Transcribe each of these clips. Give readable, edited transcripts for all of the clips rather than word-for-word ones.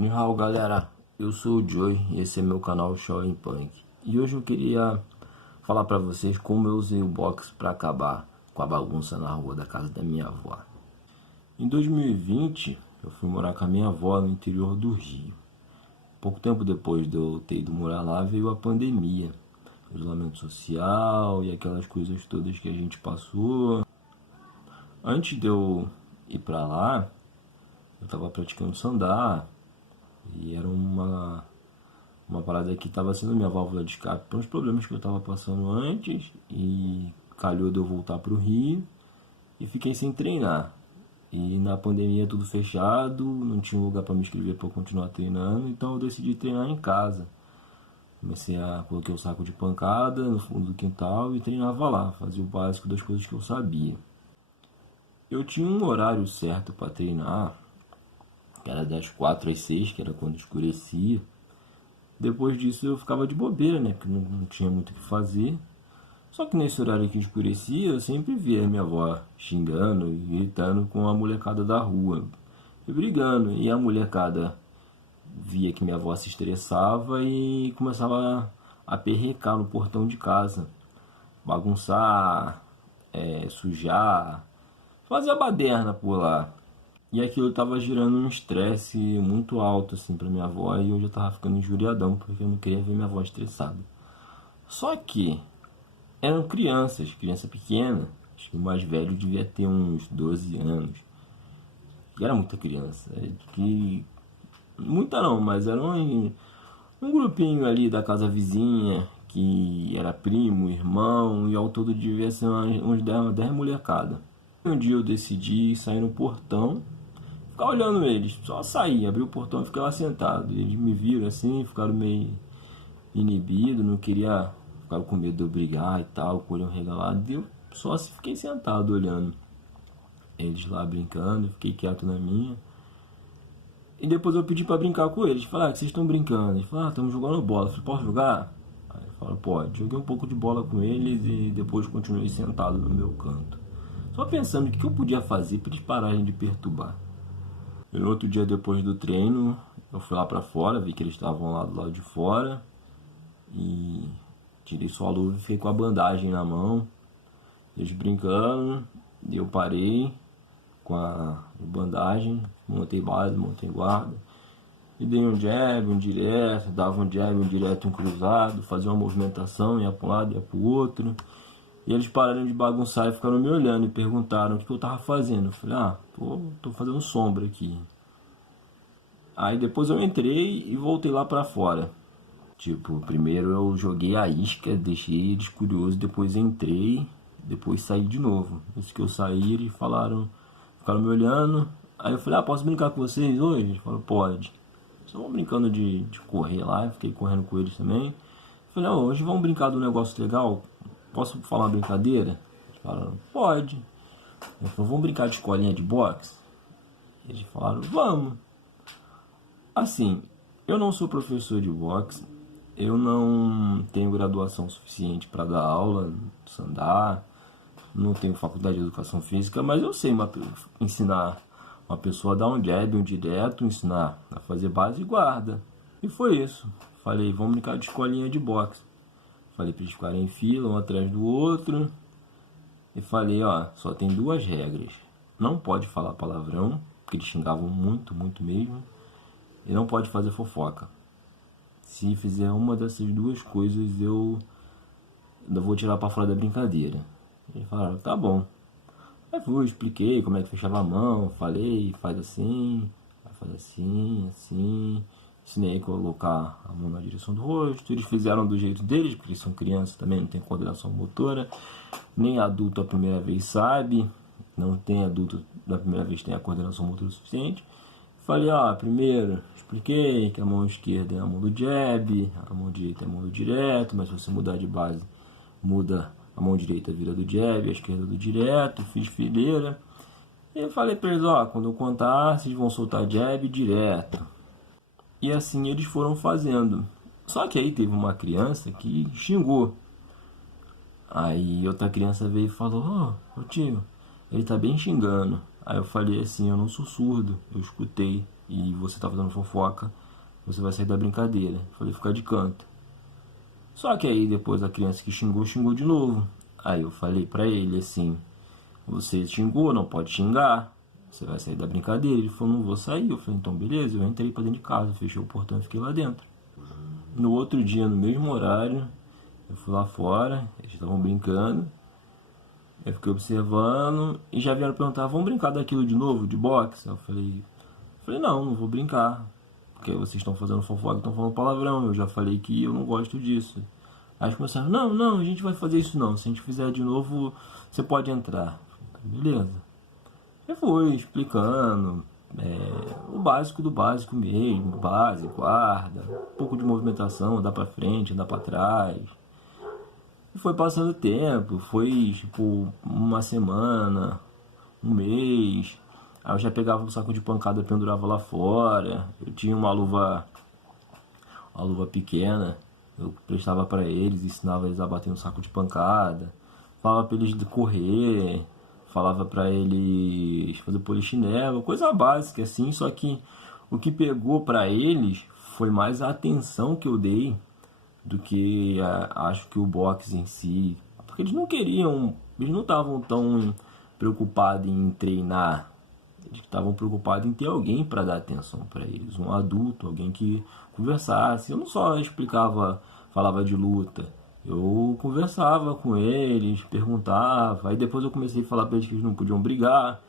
Ni hao, galera, eu sou o Joey e esse é meu canal Shonen Punk. E hoje eu queria falar pra vocês como eu usei o box pra acabar com a bagunça na rua da casa da minha avó. Em 2020 eu fui morar com a minha avó no interior do Rio. Pouco tempo depois de eu ter ido morar lá veio a pandemia, isolamento social e aquelas coisas todas que a gente passou. Antes de eu ir pra lá, eu tava praticando sandá. E era uma parada que estava sendo minha válvula de escape para os problemas que eu estava passando antes. E calhou de eu voltar para o Rio e fiquei sem treinar. E na pandemia tudo fechado, não tinha um lugar para me inscrever para eu continuar treinando. Então eu decidi treinar em casa. Coloquei o saco de pancada no fundo do quintal e treinava lá. Fazia o básico das coisas que eu sabia. Eu tinha um horário certo para treinar, que era das 4 às 6, que era quando escurecia. Depois disso eu ficava de bobeira, né, porque não tinha muito o que fazer. Só que nesse horário que escurecia, eu sempre via minha avó xingando e gritando com a molecada da rua, e brigando. E a molecada via que minha avó se estressava e começava a perrecar no portão de casa, bagunçar, sujar, fazer a baderna por lá. E aquilo tava gerando um estresse muito alto assim pra minha avó e eu já tava ficando injuriadão porque eu não queria ver minha avó estressada. Só que eram crianças pequena, acho que o mais velho devia ter uns 12 anos. E era muita criança, muita não, mas era um grupinho ali da casa vizinha que era primo, irmão e ao todo devia ser uns 10 molecada. Um dia eu decidi sair no portão, ficar olhando eles, só saí, abri o portão e fiquei lá sentado. Eles me viram assim, ficaram meio inibidos, não queria, ficaram com medo de eu brigar e tal, com o olho regalado. E eu só fiquei sentado olhando eles lá brincando, fiquei quieto na minha. E depois eu pedi pra brincar com eles, falei, que vocês estão brincando? Eles falaram, estamos jogando bola. Eu falei, posso jogar? Aí eu falei, pode. Joguei um pouco de bola com eles e depois continuei sentado no meu canto, só pensando o que eu podia fazer para eles pararem de perturbar. E no outro dia depois do treino, eu fui lá pra fora, vi que eles estavam lá do lado de fora. E tirei só a luva e fiquei com a bandagem na mão. Eles brincando, e eu parei com a bandagem, montei base, montei guarda. E dei um jab, um direto, dava um jab, um direto, um cruzado, fazia uma movimentação, ia para um lado, ia para o outro. E eles pararam de bagunçar e ficaram me olhando e perguntaram o que eu tava fazendo. Eu falei, tô fazendo sombra aqui. Aí depois eu entrei e voltei lá pra fora. Tipo, primeiro eu joguei a isca, deixei eles curiosos, depois entrei, depois saí de novo. Isso que eu saí, eles ficaram me olhando. Aí eu falei, posso brincar com vocês hoje? Eles falaram, pode. Só vão brincando de correr lá, eu fiquei correndo com eles também. Eu falei, hoje vamos brincar de um negócio legal? Posso falar uma brincadeira? Eles falaram, pode. Eu falei, vamos brincar de escolinha de boxe? Eles falaram, vamos. Assim, eu não sou professor de boxe, eu não tenho graduação suficiente para dar aula, sandá, não tenho faculdade de educação física, mas eu sei ensinar uma pessoa a dar um jab, um direto, ensinar a fazer base e guarda. E foi isso. Falei, vamos brincar de escolinha de boxe. Falei para eles ficarem em fila, um atrás do outro. E falei, só tem 2 regras. Não pode falar palavrão, porque eles xingavam muito, muito mesmo. E não pode fazer fofoca. Se fizer uma dessas 2 coisas, eu vou tirar para fora da brincadeira. Eles falaram, tá bom. Aí fui, expliquei como é que fechava a mão, falei, faz assim, assim. Ensinei a colocar a mão na direção do rosto. Eles fizeram do jeito deles, porque eles são crianças também, não tem coordenação motora. Nem adulto a primeira vez sabe. Não tem adulto da primeira vez tem a coordenação motora suficiente. Falei, primeiro expliquei que a mão esquerda é a mão do jab, a mão direita é a mão do direto, mas se você mudar de base, muda a mão direita vira do jab, a esquerda do direto. Fiz fileira. E eu falei pra eles, quando eu contar, vocês vão soltar jab direto. E assim eles foram fazendo. Só que aí teve uma criança que xingou. Aí outra criança veio e falou, ô tio, ele tá bem xingando. Aí eu falei assim, eu não sou surdo, eu escutei. e você tá fazendo fofoca, você vai sair da brincadeira. Eu falei, ficar de canto. Só que aí depois a criança que xingou, xingou de novo. Aí eu falei pra ele assim, você xingou, não pode xingar, você vai sair da brincadeira. Ele falou, não vou sair. Eu falei, então beleza. Eu entrei pra dentro de casa, fechei o portão e fiquei lá dentro. No outro dia, no mesmo horário, eu fui lá fora, eles estavam brincando. Eu fiquei observando e já vieram perguntar, vamos brincar daquilo de novo, de boxe? Eu falei, não, não vou brincar. Porque vocês estão fazendo fofoca, estão falando palavrão. Eu já falei que eu não gosto disso. Aí eles começaram, não, a gente vai fazer isso não. Se a gente fizer de novo, você pode entrar. Beleza. Eu fui explicando o básico do básico mesmo. Base, guarda, um pouco de movimentação, andar pra frente, andar pra trás. E foi passando o tempo, foi tipo uma semana, um mês. Aí eu já pegava um saco de pancada e pendurava lá fora. Eu tinha uma luva pequena, eu prestava pra eles, ensinava eles a bater um saco de pancada. Falava pra eles correr, falava pra eles fazer polichinelo, coisa básica assim. Só que o que pegou pra eles foi mais a atenção que eu dei do que acho que o boxe em si. Porque eles não queriam, eles não estavam tão preocupados em treinar. Eles estavam preocupados em ter alguém para dar atenção para eles, um adulto, alguém que conversasse. Eu não só explicava, falava de luta, eu conversava com eles, perguntava. Aí depois eu comecei a falar para eles que eles não podiam brigar.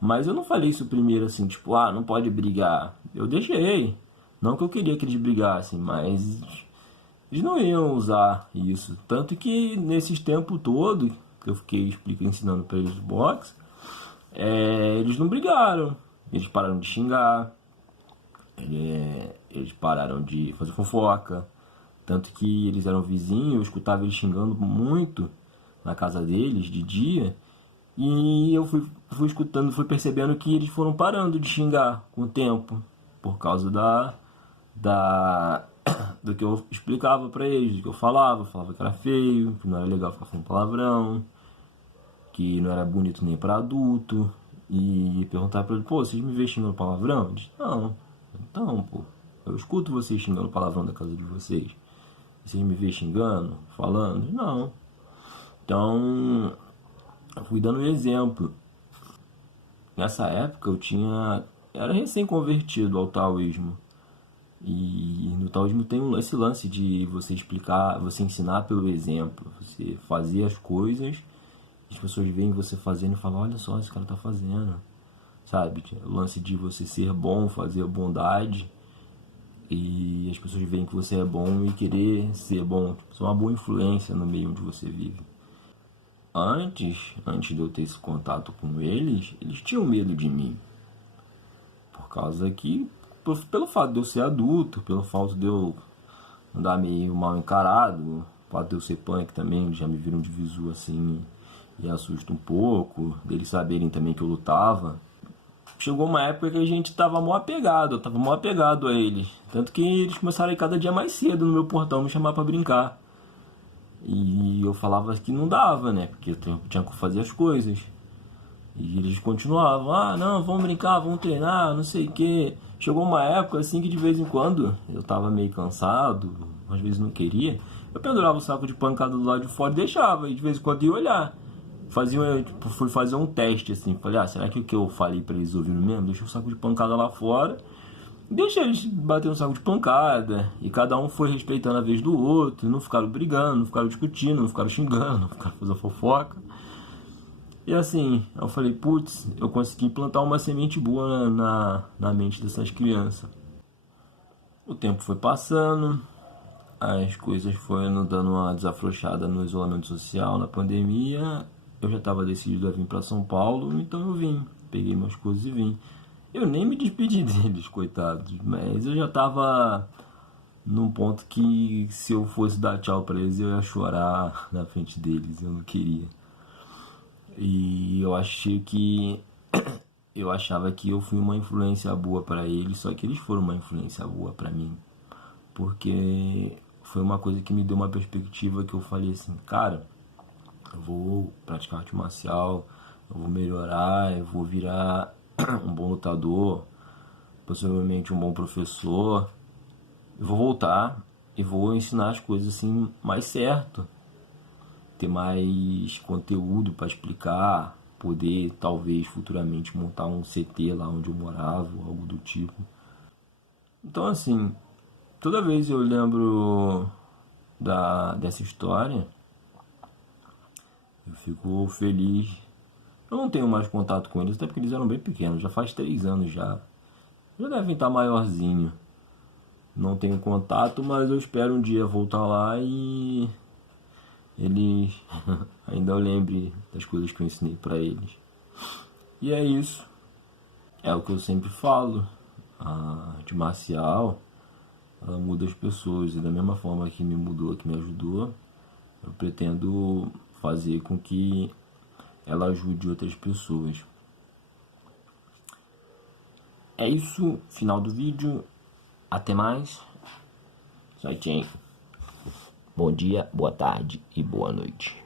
Mas eu não falei isso primeiro assim, tipo, não pode brigar. Eu deixei. Não que eu queria que eles brigassem, mas eles não iam usar isso. Tanto que nesses tempos todos que eu fiquei ensinando para eles boxe, eles não brigaram. Eles pararam de xingar. Eles pararam de fazer fofoca. Tanto que eles eram vizinhos, eu escutava eles xingando muito na casa deles de dia. E eu fui escutando, fui percebendo que eles foram parando de xingar com o tempo. Por causa do que eu explicava pra eles, do que eu falava que era feio, que não era legal ficar falando palavrão, que não era bonito nem pra adulto. E perguntar pra ele, pô, vocês me veem xingando palavrão? Eu disse, não, então, pô, eu escuto vocês xingando palavrão da casa de vocês. Vocês me veem xingando, falando? Não. Então, eu fui dando um exemplo. Nessa época era recém-convertido ao taoísmo. E no taoísmo tem esse lance de você explicar, você ensinar pelo exemplo, você fazer as coisas, as pessoas veem você fazendo e falam, olha só, esse cara tá fazendo, sabe? O lance de você ser bom, fazer bondade, e as pessoas veem que você é bom e querer ser bom, ser uma boa influência no meio onde você vive. Antes de eu ter esse contato com eles tinham medo de mim, por causa que pelo fato de eu ser adulto, pelo fato de eu andar meio mal encarado, pelo fato de eu ser punk também, eles já me viram de visu assim e assusta um pouco, deles saberem também que eu lutava. Chegou uma época que a gente tava mó apegado, eu tava mó apegado a eles. Tanto que eles começaram a ir cada dia mais cedo no meu portão me chamar pra brincar. E eu falava que não dava, né? Porque eu tinha que fazer as coisas. E eles continuavam, não, vamos brincar, vamos treinar, não sei o que. Chegou uma época assim que de vez em quando eu tava meio cansado, às vezes não queria. Eu pendurava o saco de pancada do lado de fora e deixava, e de vez em quando ia olhar. Fui fazer um teste assim, falei, será que o que eu falei pra eles ouviram mesmo? Deixa o saco de pancada lá fora, deixa eles bater um saco de pancada, e cada um foi respeitando a vez do outro, não ficaram brigando, não ficaram discutindo, não ficaram xingando, não ficaram fazendo fofoca. E assim, eu falei, putz, eu consegui plantar uma semente boa na mente dessas crianças. O tempo foi passando, as coisas foram dando uma desafrouxada no isolamento social, na pandemia. Eu já estava decidido a vir para São Paulo, então eu vim, peguei minhas coisas e vim. Eu nem me despedi deles, coitados, mas eu já estava num ponto que se eu fosse dar tchau para eles eu ia chorar na frente deles, eu não queria. E eu achava que eu fui uma influência boa para eles, só que eles foram uma influência boa para mim, porque foi uma coisa que me deu uma perspectiva que eu falei assim, cara, eu vou praticar arte marcial, eu vou melhorar, eu vou virar um bom lutador, possivelmente um bom professor. Eu vou voltar e vou ensinar as coisas assim mais certo, ter mais conteúdo para explicar, poder talvez futuramente montar um CT lá onde eu morava, algo do tipo. Então assim, toda vez eu lembro dessa história, eu fico feliz. Eu não tenho mais contato com eles, até porque eles eram bem pequenos, já faz 3 anos já. Já devem estar maiorzinho. Não tenho contato, mas eu espero um dia voltar lá e eles ainda eu lembre das coisas que eu ensinei pra eles. E é isso. É o que eu sempre falo. A arte marcial, ela muda as pessoas. E da mesma forma que me mudou, que me ajudou, eu pretendo fazer com que ela ajude outras pessoas. É isso, final do vídeo. Até mais. Tchau. Bom dia, boa tarde e boa noite.